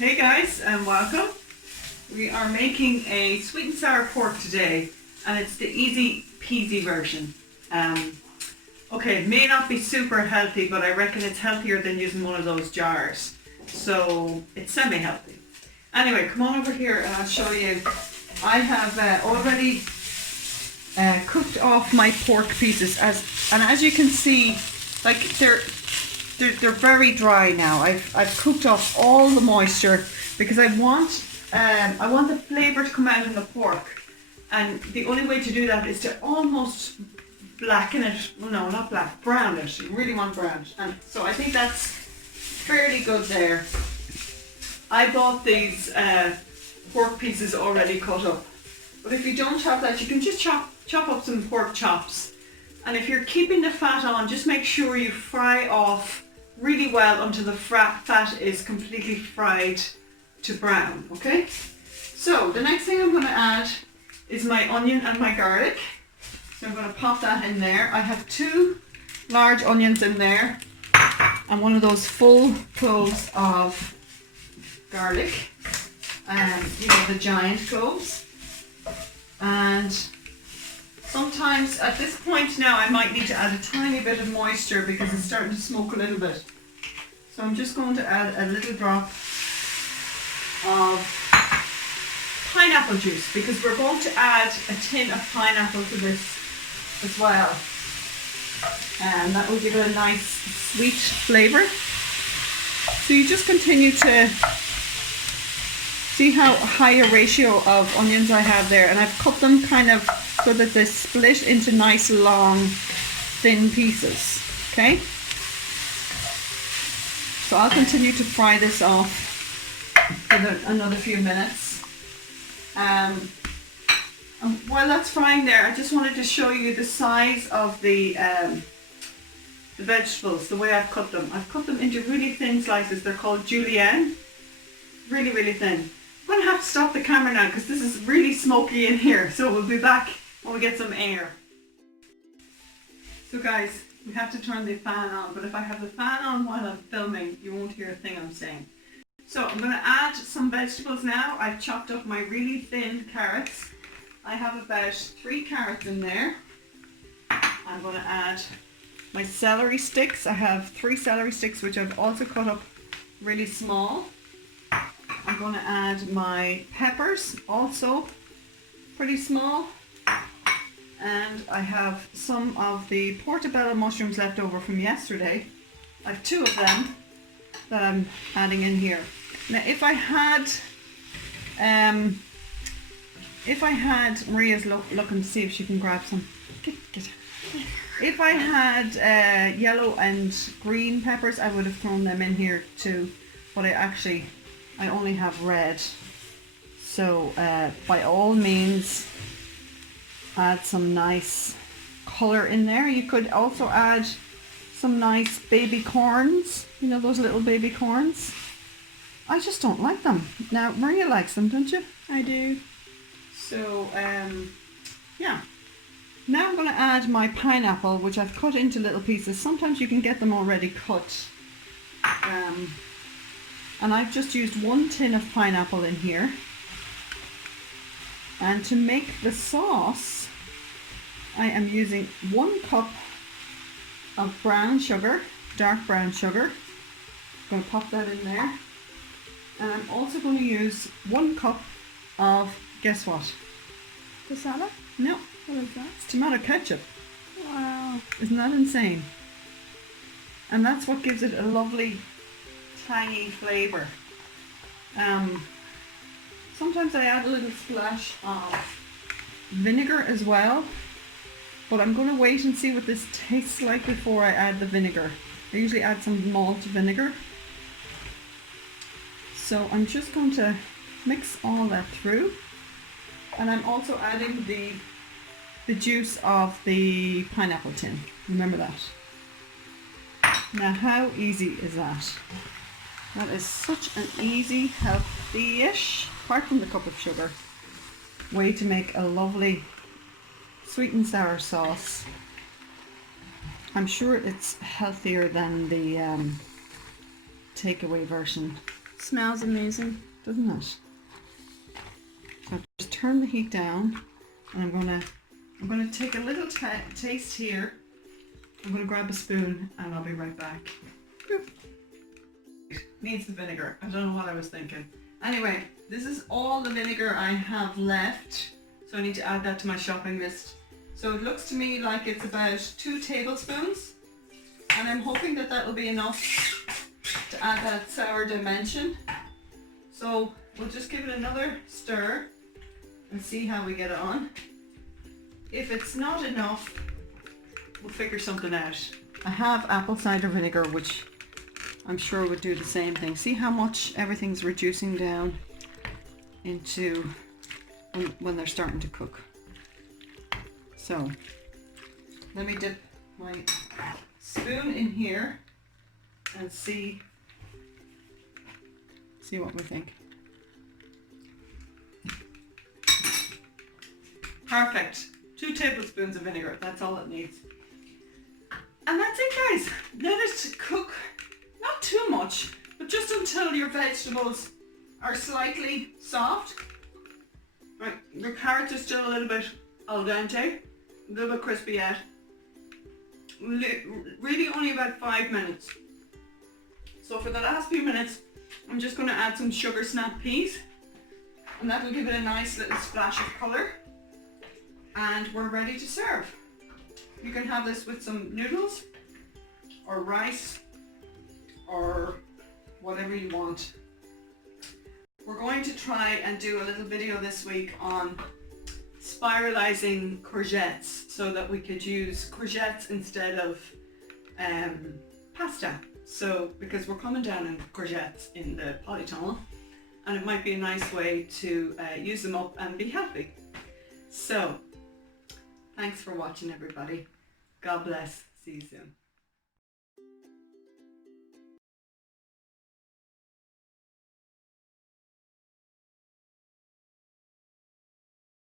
Hey guys, and welcome. We are making a sweet and sour pork today, and it's the easy peasy version. Okay, it may not be super healthy, but I reckon it's healthier than using one of those jars. So it's semi-healthy. Anyway, come on over here and I'll show you. I have already cooked off my pork pieces, and as you can see, like they're very dry now. I've cooked off all the moisture because I want the flavour to come out in the pork, and the only way to do that is to almost blacken it. Well, no, not black, brown it. You really want brown, and so I think that's fairly good there. I bought these pork pieces already cut up, but if you don't have that, you can just chop up some pork chops. And if you're keeping the fat on, just make sure you fry off really well until the fat is completely fried to brown, okay? So the next thing I'm going to add is my onion and my garlic. So I'm going to pop that in there. I have 2 large onions in there and one of those full cloves of garlic, you know, the giant cloves. And sometimes at this point now I might need to add a tiny bit of moisture because it's starting to smoke a little bit. So I'm just going to add a little drop of pineapple juice because we're going to add a tin of pineapple to this as well. And that will give it a nice sweet flavour. So you just continue to see how high a ratio of onions I have there, and I've cut them kind of so that they split into nice long thin pieces. Okay, so I'll continue to fry this off for another few minutes. And while that's frying there, I just wanted to show you the size of the vegetables, the way I've cut them. I've cut them into really thin slices. They're called julienne, really, really thin. I'm going to have to stop the camera now because this is really smoky in here, so we'll be back when we get some air. So guys, we have to turn the fan on, but if I have the fan on while I'm filming, you won't hear a thing I'm saying. So I'm going to add some vegetables now. I've chopped up my really thin carrots. I have about 3 carrots in there. I'm going to add my celery sticks. I have 3 celery sticks which I've also cut up really small. I'm going to add my peppers, also pretty small. And I have some of the portobello mushrooms left over from yesterday. I have 2 of them that I'm adding in here. Now if I had Maria's looking to see if she can grab some. If I had yellow and green peppers, I would have thrown them in here too, but I only have red. So by all means, add some nice colour in there. You could also add some nice baby corns, you know, those little baby corns. I just don't like them. Now Maria likes them, don't you? I do. So yeah. Now I'm going to add my pineapple, which I've cut into little pieces. Sometimes you can get them already cut. And I've just used 1 tin of pineapple in here. And to make the sauce, I am using 1 cup of brown sugar, dark brown sugar. I'm going to pop that in there. And I'm also going to use 1 cup of, guess what? Masala? No. What is that? It's tomato ketchup. Wow. Isn't that insane? And that's what gives it a lovely tangy flavour. Sometimes I add a little splash of vinegar as well, but I'm going to wait and see what this tastes like before I add the vinegar. I usually add some malt vinegar. So I'm just going to mix all that through, and I'm also adding the juice of the pineapple tin. Remember that. Now how easy is that? That is such an easy, healthy-ish, apart from the cup of sugar, way to make a lovely sweet and sour sauce. I'm sure it's healthier than the takeaway version. Smells amazing. Doesn't it? So just turn the heat down, and I'm gonna take a little taste here. I'm gonna grab a spoon, and I'll be right back. Needs the vinegar. I don't know what I was thinking. Anyway, this is all the vinegar I have left, so I need to add that to my shopping list. So it looks to me like it's about 2 tablespoons, and I'm hoping that that will be enough to add that sour dimension. So we'll just give it another stir and see how we get on. If it's not enough, we'll figure something out. I have apple cider vinegar, which I'm sure would do the same thing. See how much everything's reducing down into when they're starting to cook. So let me dip my spoon in here and see what we think. Perfect. 2 tablespoons of vinegar. That's all it needs. And that's it, guys. Let it cook, not too much, but just until your vegetables are slightly soft. Right, your carrots are still a little bit al dente, a little bit crispy yet. Really only about 5 minutes. So for the last few minutes, I'm just going to add some sugar snap peas, and that will give it a nice little splash of colour. And we're ready to serve. You can have this with some noodles or rice or whatever you want. We're going to try and do a little video this week on spiralizing courgettes so that we could use courgettes instead of pasta. So because we're coming down on courgettes in the polytunnel, and it might be a nice way to use them up and be healthy. So thanks for watching, everybody. God bless. See you soon.